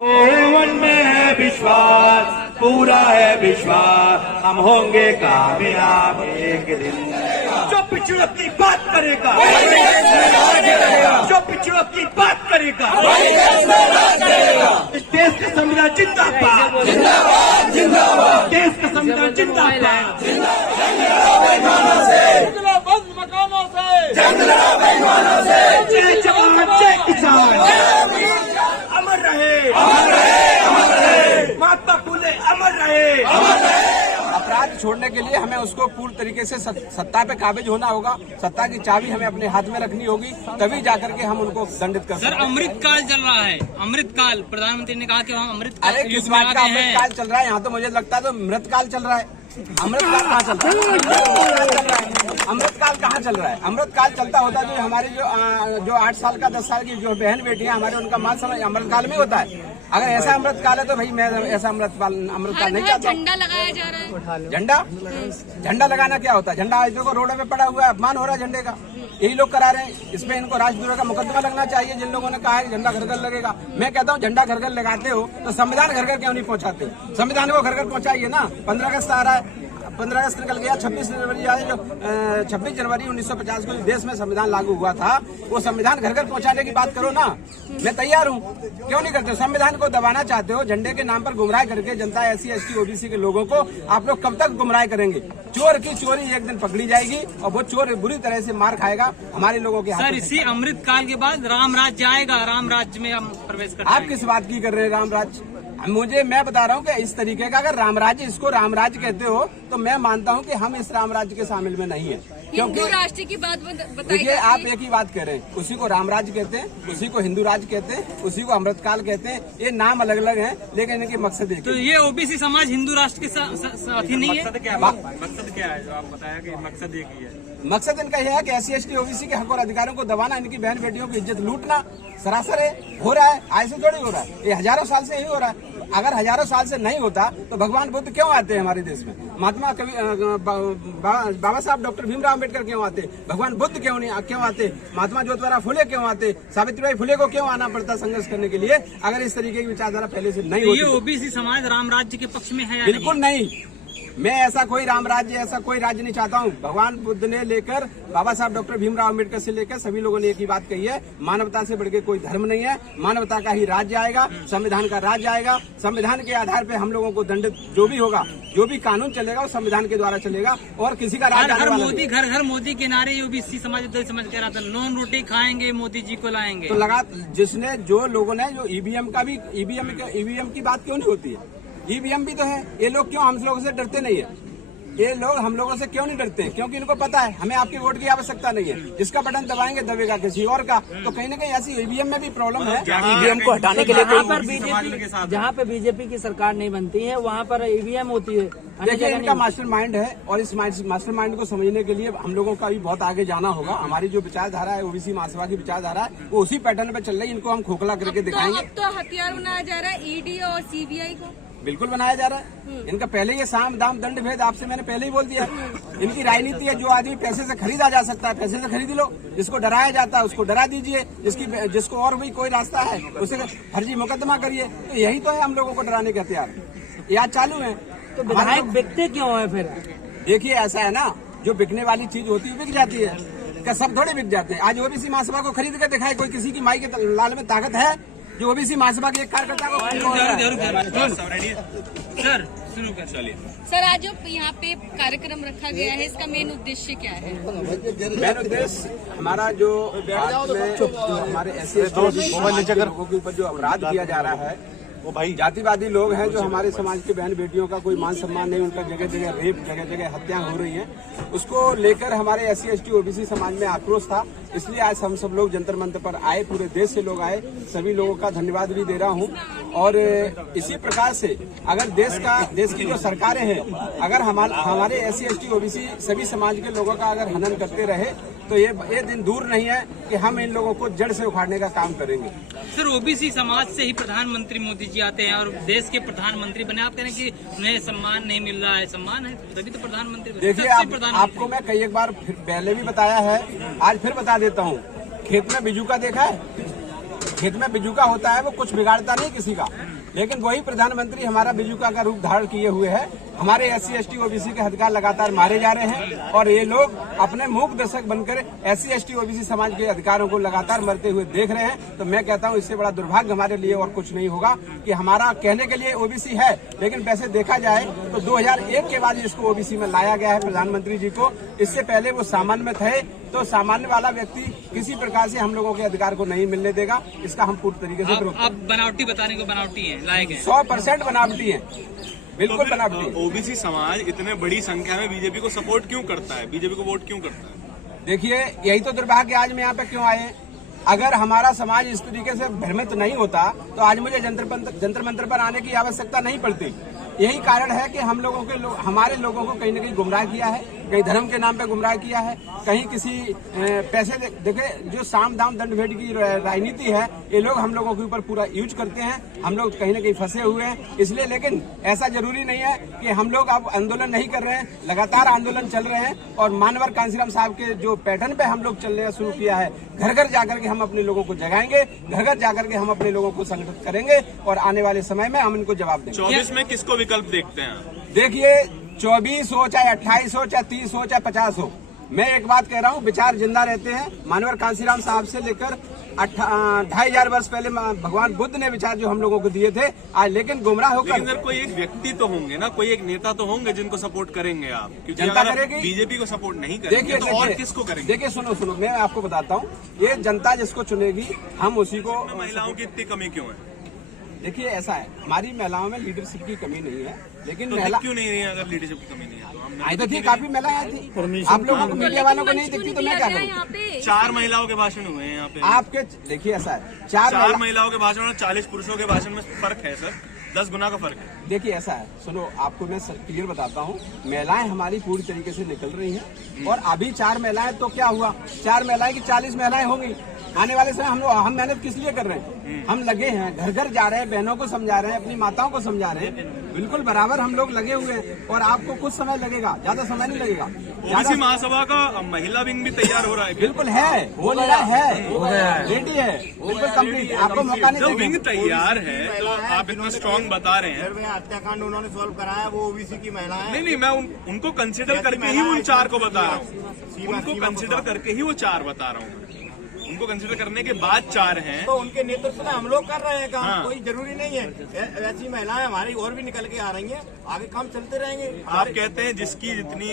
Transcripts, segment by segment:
मन में है विश्वास, पूरा है विश्वास, हम होंगे कामयाब एक दिन। जो पिछड़ों की बात करेगा, जो पिछड़ों की बात करेगा, इस देश का संविधान जिंदाबाद, जिंदाबाद, जिंदाबाद, देश का संविधान जिंदाबाद, बंद मकानों से, जय जवान जय किसान, अमर रहे, अमर रहे, अमर रहे, महात्मा फुले अमर रहे, अमर रहे। अपराध छोड़ने के लिए हमें उसको पूर्ण तरीके से सत्ता पे काबिज होना होगा। सत्ता की चाबी हमें अपने हाथ में रखनी होगी, तभी जाकर के हम उनको दंडित कर सकते हैं। सर, अमृत काल चल रहा है, अमृत काल, प्रधानमंत्री ने कहा कि हम अमृत काल। अरे किस बात का अमृत काल चल रहा है? यहाँ तो मुझे लगता है तो मृत काल चल रहा है। अमृत काल कहाँ चल रहा है? अमृत काल कहाँ चल रहा है? अमृत काल चलता होता है तो हमारी जो 8 साल का 10 साल की जो बहन बेटियां हमारे, उनका मान सम्मान अमृत काल में होता है। अगर ऐसा अमृत काल है तो भाई मैं ऐसा अमृत काल नहीं चाहता। झंडा लगाया जा रहा है। झंडा लगाना क्या होता है? झंडा आज देखो रोड में पड़ा हुआ है, अपमान हो रहा है झंडे का, यही लोग करा रहे हैं। इसमें इनको राजद्रोह का मुकदमा लगना चाहिए। जिन लोगों ने कहा है झंडा घर घर लगेगा, मैं कहता हूँ झंडा घर घर लगाते हो तो संविधान घर घर क्यों नहीं पहुंचाते? संविधान को घर घर पहुंचाइए ना। 15 अगस्त आ रहा है, 15 अगस्त निकल गया, 26 जनवरी आ जो 26 जनवरी 1950 को देश में संविधान लागू हुआ था, वो संविधान घर घर पहुंचाने की बात करो ना। मैं तैयार हूँ, क्यों नहीं करते? संविधान को दबाना चाहते हो, झंडे के नाम पर गुमराह करके जनता, SC ST OBC के लोगों को आप लोग कब तक गुमराह करेंगे? चोर की चोरी एक दिन पकड़ी जाएगी और वो चोर बुरी तरह से मार खाएगा हमारे लोगों के हाथ। सर, इसी अमृत काल के बाद राम राज्य आएगा, राम राज्य में हम प्रवेश करते हैं। आप किस बात की कर रहे हैं राम राज्य? मैं बता रहा हूँ कि इस तरीके का अगर राम राज्य, इसको राम राज्य कहते हो तो मैं मानता हूँ कि हम इस राम राज्य के शामिल में नहीं है। क्योंकि राष्ट्र की बात बताई देखिए, आप एक ही बात कह रहे हैं, उसी को राम राज्य कहते हैं, उसी को हिंदू राज्य कहते हैं, उसी को अमृतकाल कहते हैं। ये नाम अलग अलग हैं, लेकिन इनके मकसद एक है। तो ये OBC समाज हिंदू राष्ट्र के साथ ही नहीं है? मकसद क्या है जो आप बताया कि मकसद एक ही है? मकसद इनका यह है कि SC ST OBC के हक और अधिकारों को दबाना, इनकी बहन बेटियों की इज्जत लूटना सरासर है, हो रहा है। ऐसे थोड़ी हो रहा है, ये हजारों साल से ही हो रहा है। अगर हजारों साल से नहीं होता तो भगवान बुद्ध क्यों आते हैं हमारे देश में? महात्मा बाबा साहब डॉक्टर भीमराव अम्बेडकर क्यों आते? भगवान बुद्ध क्यों आते? महात्मा ज्योतिराव फुले क्यों आते? सावित्रीबाई फुले को क्यों आना पड़ता संघर्ष करने के लिए? अगर इस तरीके की विचारधारा पहले से नहीं होती। ये OBC समाज राम राज्य के पक्ष में है या बिल्कुल नहीं। मैं ऐसा कोई राम राज्य, ऐसा कोई राज्य नहीं चाहता हूँ। भगवान बुद्ध ने लेकर, बाबा साहब डॉक्टर भीमराव अम्बेडकर से लेकर सभी लोगों ने एक ही बात कही है, मानवता से बढ़ के कोई धर्म नहीं है। मानवता का ही राज्य आएगा, संविधान का राज्य आएगा। संविधान के आधार पे हम लोगों को दंडित जो भी होगा, जो भी कानून चलेगा वो संविधान के द्वारा चलेगा और किसी का राज्य घर घर मोदी के नारे OBC समाज समझ के रहा था, नॉन रोटी खाएंगे मोदी जी को लाएंगे। तो लगा जिसने, जो लोगों ने, जो EVM की बात क्यों नहीं होती है? EVM भी तो है। ये लोग क्यों हम लोगों से डरते नहीं है? ये लोग हम लोगों से क्यों नहीं डरते? क्योंकि इनको पता है हमें आपके वोट की आवश्यकता नहीं है। जिसका बटन दबाएंगे दबेगा किसी और का। तो कहीं ना कहीं ऐसी EVM में भी प्रॉब्लम है। EVM को हटाने के लिए जहाँ पे BJP की सरकार नहीं बनती है वहाँ पर EVM होती है। देखिए, इनका मास्टरमाइंड है और इस मास्टरमाइंड को समझने के लिए हम लोगों का भी बहुत आगे जाना होगा। हमारी जो विचारधारा है, OBC महासभा की विचारधारा है, वो उसी पैटर्न पे चल रही है। इनको हम खोखला करके दिखाएंगे। अब तो हथियार बनाया जा रहा है ED और CBI को। बिल्कुल बनाया जा रहा है। इनका पहले ये साम दाम दंड भेद आपसे मैंने पहले ही बोल दिया। इनकी राजनीति है, जो आदमी पैसे से खरीदा जा सकता है पैसे से खरीद लो, जिसको डराया जाता है उसको डरा दीजिए, जिसको और भी कोई रास्ता है उसे फर्जी मुकदमा करिए। तो यही तो है हम लोगों को डराने के हथियार, ये आज चालू है। तो विधायक बिकते क्यों है फिर? देखिए, ऐसा है ना, जो बिकने वाली चीज होती है बिक जाती है, क्या सब थोड़े बिक जाते हैं? आज OBC महासभा को खरीद कर दिखाए कोई, किसी की माई के लाल में ताकत है जो OBC महासभा के एक कार्यकर्ता को? सर शुरू कर, चलिए। सर, आज जो यहाँ पे कार्यक्रम रखा गया है, इसका मेन उद्देश्य क्या है? मेन उद्देश्य हमारा जो हमारे SC ST लोगों के ऊपर जो अपराध किया जा रहा है, वो भाई जातिवादी लोग हैं, जो हमारे समाज की बहन बेटियों का कोई मान सम्मान नहीं, उनका जगह जगह रेप, जगह जगह हत्या हो रही है। उसको लेकर हमारे SC ST OBC समाज में आक्रोश था। इसलिए आज हम सब लोग जंतर मंतर पर आए, पूरे देश से लोग आए। सभी लोगों का धन्यवाद भी दे रहा हूं। और इसी प्रकार से अगर देश की जो सरकारें हैं, अगर हमारे SC ST OBC सभी समाज के लोगों का अगर हनन करते रहे तो ये दिन दूर नहीं है कि हम इन लोगों को जड़ से उखाड़ने का काम करेंगे। सर, OBC समाज से ही प्रधानमंत्री मोदी जी आते हैं और देश के प्रधानमंत्री बने। आप कह रहे हैं कि उन्हें सम्मान नहीं मिल रहा है। सम्मान है तभी तो प्रधानमंत्री बने। देखिए, आपको मैं कई एक बार पहले भी बताया है, आज फिर बता देता हूँ। खेत में बिजू का देखा है? खेत में बिजूका होता है वो कुछ बिगाड़ता नहीं किसी का, लेकिन वही प्रधानमंत्री हमारा बिजूका का रूप धारण किए हुए है। हमारे SC ST OBC के अधिकार लगातार मारे जा रहे हैं और ये लोग अपने मूक दर्शक बनकर SC ST OBC समाज के अधिकारों को लगातार मरते हुए देख रहे हैं। तो मैं कहता हूँ इससे बड़ा दुर्भाग्य हमारे लिए और कुछ नहीं होगा कि हमारा कहने के लिए OBC है, लेकिन वैसे देखा जाए तो 2001 के बाद इसको OBC में लाया गया है प्रधानमंत्री जी को। इससे पहले वो सामान्य में थे, तो सामान्य वाला व्यक्ति किसी प्रकार से हम लोगों के अधिकार को नहीं मिलने देगा। इसका हम पूरी तरीके से विरोध आप बनावटी बताने को बनावटी है, लायक है 100% बनावटी है, बिल्कुल बनावटी। ओबीसी समाज इतने बड़ी संख्या में बीजेपी को सपोर्ट क्यों करता है, बीजेपी को वोट क्यों करता है? देखिए यही तो दुर्भाग्य आज मैं यहाँ पे क्यों आए। अगर हमारा समाज इस तरीके से भ्रमित नहीं होता तो आज मुझे जंतर मंतर पर आने की आवश्यकता नहीं पड़ती। यही कारण है कि हम लोगों के हमारे लोगों को कहीं न कहीं गुमराह किया है, कहीं धर्म के नाम पे गुमराह किया है, कहीं किसी पैसे देखे जो साम दाम दंड भेद की राजनीति है, ये लोग हम लोगों के ऊपर पूरा यूज करते हैं। हम लोग कहीं न कहीं फंसे हुए हैं इसलिए, लेकिन ऐसा जरूरी नहीं है कि हम लोग अब आंदोलन नहीं कर रहे हैं, लगातार आंदोलन चल रहे हैं। और मानवर कांसीराम साहब के जो पैटर्न पे हम लोग चलने शुरू किया है, घर घर जाकर के हम अपने लोगों को जगाएंगे, घर घर जाकर के हम अपने लोगों को संगठित करेंगे और आने वाले समय में हम इनको जवाब देंगे। 24 में किसको विकल्प देखते हैं? देखिए 24 हो चाहे 28 हो चाहे 30 हो चाहे 50 हो, मैं एक बात कह रहा हूँ, विचार जिंदा रहते हैं। मानवर कांसीराम साहब से लेकर 2500 वर्ष पहले भगवान बुद्ध ने विचार जो हम लोगों को दिए थे आज, लेकिन गुमराह होकर। लेकिन कोई एक व्यक्ति तो होंगे ना, कोई एक नेता तो होंगे जिनको सपोर्ट करेंगे आप, क्योंकि जनता अगर करेगी, बीजेपी को सपोर्ट नहीं करेंगे तो और किसको करेंगे? देखिए सुनो मैं आपको बताता हूँ, ये जनता जिसको चुनेगी हम उसी को। महिलाओं की इतनी कमी क्यों है? देखिए ऐसा है, हमारी महिलाओं में लीडरशिप की कमी नहीं है, लेकिन तो महिला क्यों नहीं रही है? अगर लीडरशिप की कमी नहीं है तो हम आई तो थी, काफी महिलाएं आई थी। आप लोगों को मीडिया वालों को नहीं दिखती तो मैं क्या करूँ? 4 महिलाओं के भाषण हुए हैं यहाँ पे। आपके देखिए ऐसा है, 4 महिलाओं के भाषण और 40 पुरुषों के भाषण में फर्क है सर, 10 गुना का फर्क है। देखिए ऐसा है, सुनो आपको मैं क्लियर बताता हूँ, महिलाएं हमारी पूरी तरीके से निकल रही हैं और अभी 4 महिलाएं तो क्या हुआ, 4 महिलाएं की 40 महिलाएं होंगी। आने वाले समय हम मेहनत किस लिए कर रहे हैं? हम लगे हैं, घर घर जा रहे हैं, बहनों को समझा रहे हैं, अपनी माताओं को समझा रहे हैं, बिल्कुल बराबर हम लोग लगे हुए हैं। और आपको कुछ समय लगेगा, ज्यादा समय नहीं लगेगा। ओबीसी महासभा का महिला विंग भी तैयार हो रहा है? बिल्कुल है, हो गया है, रेडी है, बिल्कुल कंप्लीट। आपको मौका नहीं जब विंग तैयार है तो आप इतना स्ट्रॉन्ग बता रहे हैं। हत्याकांड उन्होंने सॉल्व कराया, वो ओबीसी की महिला है। नहीं मैं उनको कंसिडर करके ही उन 4 को बता रहा हूँ, उनको कंसिडर करके ही वो 4 बता रहा हूँ। उनको कंसिडर करने के बाद 4 हैं तो उनके नेतृत्व में हम लोग कर रहे हैं काम। हाँ। कोई जरूरी नहीं है, ऐसी महिलाएं हमारी और भी निकल के आ रही हैं, आगे काम चलते रहेंगे। आप कहते हैं जिसकी जितनी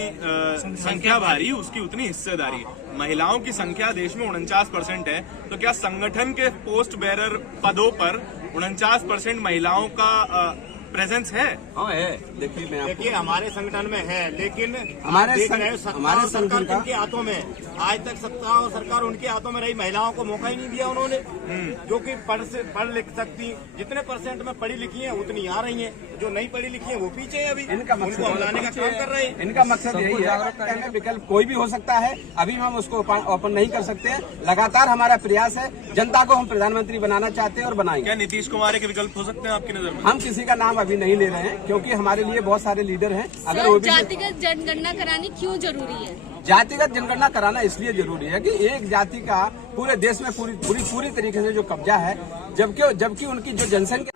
संख्या भारी उसकी उतनी हिस्सेदारी। महिलाओं की संख्या देश में 49% है, तो क्या संगठन के पोस्ट बेरर पदों पर 49% महिलाओं का प्रेजेंस है? हाँ है। देखिए हमारे संगठन में है, लेकिन हमारे सरकार उनके हाथों में, आज तक सत्ता और सरकार उनके हाथों में रही, महिलाओं को मौका ही नहीं दिया उन्होंने, जो कि पढ़ लिख सकती। जितने % में पढ़ी लिखी हैं उतनी आ रही हैं, जो नहीं पढ़ी लिखी हैं वो पीछे है। अभी इनका मकसद उनको लाने का काम कर रहे हैं। इनका मकसद यही है, विकल्प कोई भी हो सकता है, अभी हम उसको ओपन नहीं कर सकते हैं। लगातार हमारा प्रयास है, जनता को हम प्रधानमंत्री बनाना चाहते हैं और बनाएंगे। क्या नीतीश कुमार के विकल्प हो सकते हैं आपकी नजर में? हम किसी का नाम अभी नहीं ले रहे हैं, क्योंकि हमारे लिए बहुत सारे लीडर हैं। अगर वो जातिगत जनगणना करानी क्यों जरूरी है? जातिगत जनगणना कराना इसलिए जरूरी है कि एक जाति का पूरे देश में पूरी तरीके से जो कब्जा है, जबकि उनकी जो जनसंख्या